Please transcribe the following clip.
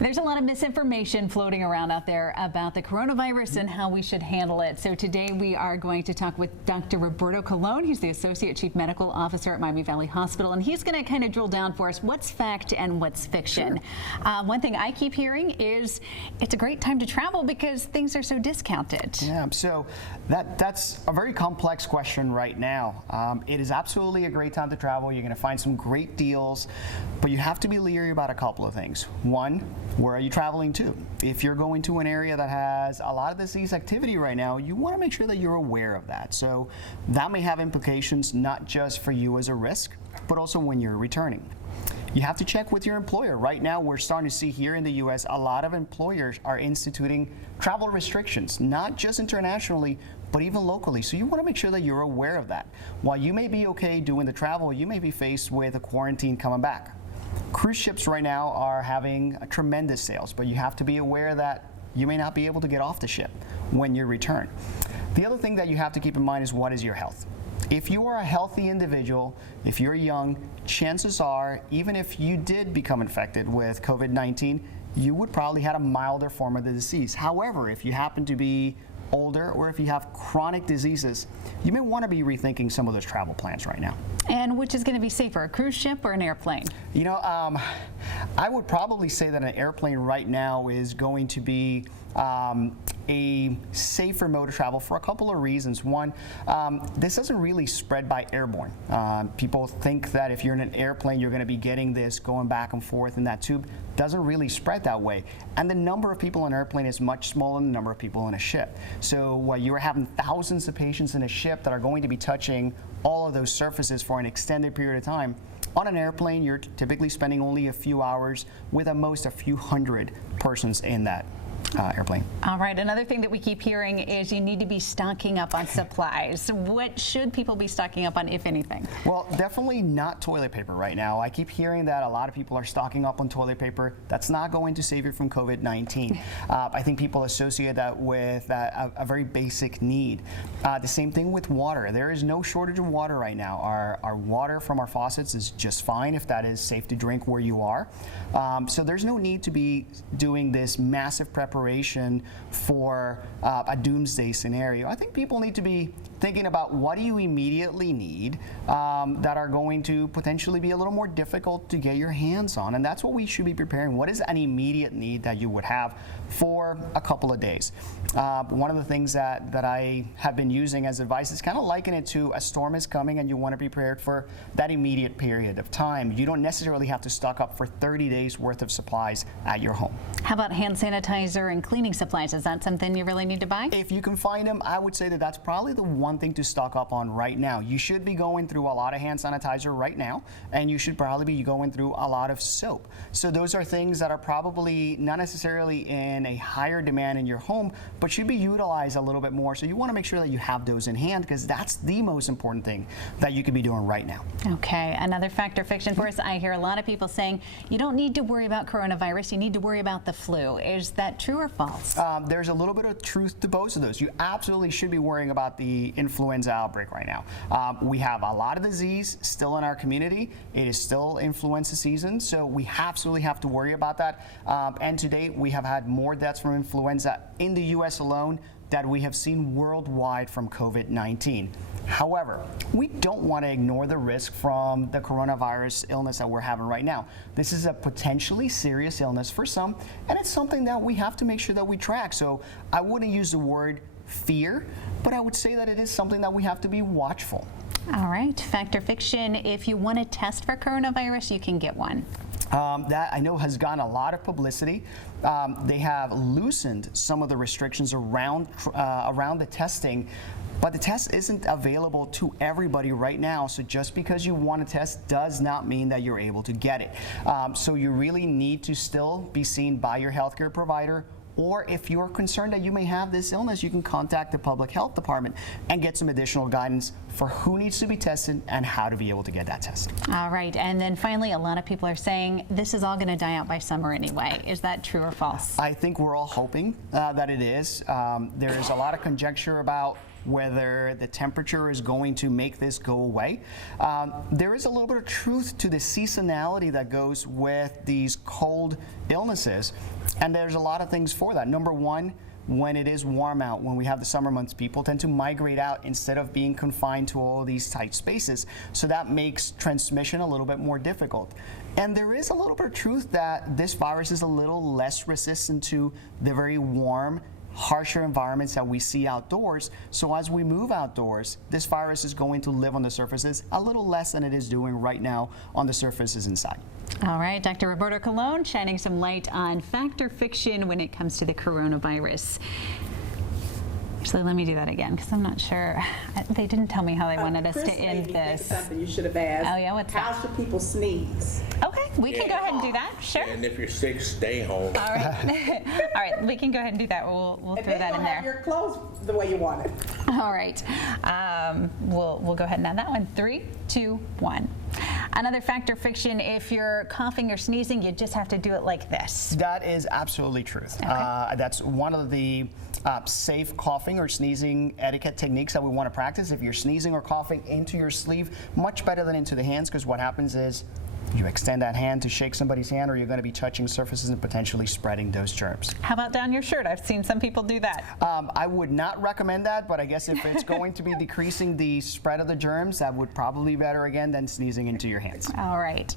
There's a lot of misinformation floating around out there about the coronavirus and how we should handle it. So today we are going to talk with Dr. Roberto Colon. He's the Associate Chief Medical Officer at Miami Valley Hospital, and he's going to kind of drill down for us what's fact and what's fiction. Sure. One thing I keep hearing is it's a great time to travel because things are so discounted. Yeah, so that's a very complex question right now. It is absolutely a great time to travel. You're going to find some great deals, but you have to be leery about a couple of things. One, where are you traveling to? If you're going to an area that has a lot of disease activity right now, you want to make sure that you're aware of that. So that may have implications not just for you as a risk, but also when you're returning. You have to check with your employer. Right now, we're starting to see here in the U.S. a lot of employers are instituting travel restrictions, not just internationally, but even locally. So you want to make sure that you're aware of that. While you may be okay doing the travel, you may be faced with a quarantine coming back. Cruise ships right now are having tremendous sales, but you have to be aware that you may not be able to get off the ship when you return. The other thing that you have to keep in mind is what is your health. If you are a healthy individual, if you're young, chances are, even if you did become infected with COVID-19, you would probably have a milder form of the disease. However, if you happen to be older or if you have chronic diseases, you may want to be rethinking some of those travel plans right now. And which is going to be safer, a cruise ship or an airplane? You know, I would probably say that an airplane right now is going to be a safer mode of travel for a couple of reasons. One, this doesn't really spread by airborne. People think that if you're in an airplane, you're going to be getting this going back and forth in that tube. Doesn't really spread that way. And the number of people in an airplane is much smaller than the number of people in a ship. So while you're having thousands of patients in a ship that are going to be touching all of those surfaces for an extended period of time, on an airplane, you're typically spending only a few hours with at most a few hundred persons in that airplane. All right, another thing that we keep hearing is you need to be stocking up on supplies. What should people be stocking up on, if anything? Well, definitely not toilet paper right now. I keep hearing that a lot of people are stocking up on toilet paper. That's not going to save you from COVID-19. I think people associate that with a very basic need. The same thing with water. There is no shortage of water right now. Our water from our faucets is just fine if that is safe to drink where you are. So there's no need to be doing this massive preparation for a doomsday scenario. I think people need to be thinking about what do you immediately need that are going to potentially be a little more difficult to get your hands on, and that's what we should be preparing. What is an immediate need that you would have for a couple of days? One of the things that I have been using as advice is kind of liken it to a storm is coming and you want to be prepared for that immediate period of time. You don't necessarily have to stock up for 30 days worth of supplies at your home. How about hand sanitizer and cleaning supplies? Is that something you really need to buy? If you can find them, I would say that that's probably the one thing to stock up on right now. You should be going through a lot of hand sanitizer right now, and you should probably be going through a lot of soap. So those are things that are probably not necessarily in a higher demand in your home, but should be utilized a little bit more. So you want to make sure that you have those in hand, because that's the most important thing that you could be doing right now. Okay, another fact or fiction for us. I hear a lot of people saying you don't need to worry about coronavirus, you need to worry about the flu. Is that true or false? There's a little bit of truth to both of those. You absolutely should be worrying about the influenza outbreak right now. We have a lot of disease still in our community. It is still influenza season, so we absolutely have to worry about that. And to date, we have had more deaths from influenza in the U.S. alone that we have seen worldwide from COVID-19. However, we don't want to ignore the risk from the coronavirus illness that we're having right now. This is a potentially serious illness for some, and it's something that we have to make sure that we track. So I wouldn't use the word fear, but I would say that it is something that we have to be watchful. All right, fact or fiction, if you want to test for coronavirus, you can get one. That I know has gotten a lot of publicity. They have loosened some of the restrictions around the testing, but the test isn't available to everybody right now. So just because you want to test does not mean that you're able to get it. So you really need to still be seen by your healthcare provider, or if you're concerned that you may have this illness, you can contact the public health department and get some additional guidance for who needs to be tested and how to be able to get that test. All right, and then finally, a lot of people are saying this is all going to die out by summer anyway. Is that true or false? I think we're all hoping that it is. There is a lot of conjecture about whether the temperature is going to make this go away. There is a little bit of truth to the seasonality that goes with these cold illnesses, and there's a lot of things for that. Number one, when it is warm out, when we have the summer months, people tend to migrate out instead of being confined to all of these tight spaces. So that makes transmission a little bit more difficult. And there is a little bit of truth that this virus is a little less resistant to the very warm, harsher environments that we see outdoors. So as we move outdoors, this virus is going to live on the surfaces a little less than it is doing right now on the surfaces inside. All right, Dr. Roberto Colon shining some light on fact or fiction when it comes to the coronavirus. Actually, let me do that again because I'm not sure. They didn't tell me how they wanted us to end this. Something you should have asked. Oh, yeah, what's that? How should people sneeze? Okay, we can go ahead and do that. Sure. And if you're sick, stay home. All right. All right, we can go ahead and do that. We'll And throw then that you'll in have there. your clothes the way you want it. All right. We'll go ahead and add that one. 3, 2, 1. Another fact or fiction, if you're coughing or sneezing, you just have to do it like this. That is absolutely truth. That's one of the safe coughing or sneezing etiquette techniques that we want to practice. If you're sneezing or coughing into your sleeve, much better than into the hands, because what happens is you extend that hand to shake somebody's hand, or you're going to be touching surfaces and potentially spreading those germs. How about down your shirt? I've seen some people do that. I would not recommend that, but I guess if it's going to be decreasing the spread of the germs, that would probably be better again than sneezing into your hands. All right.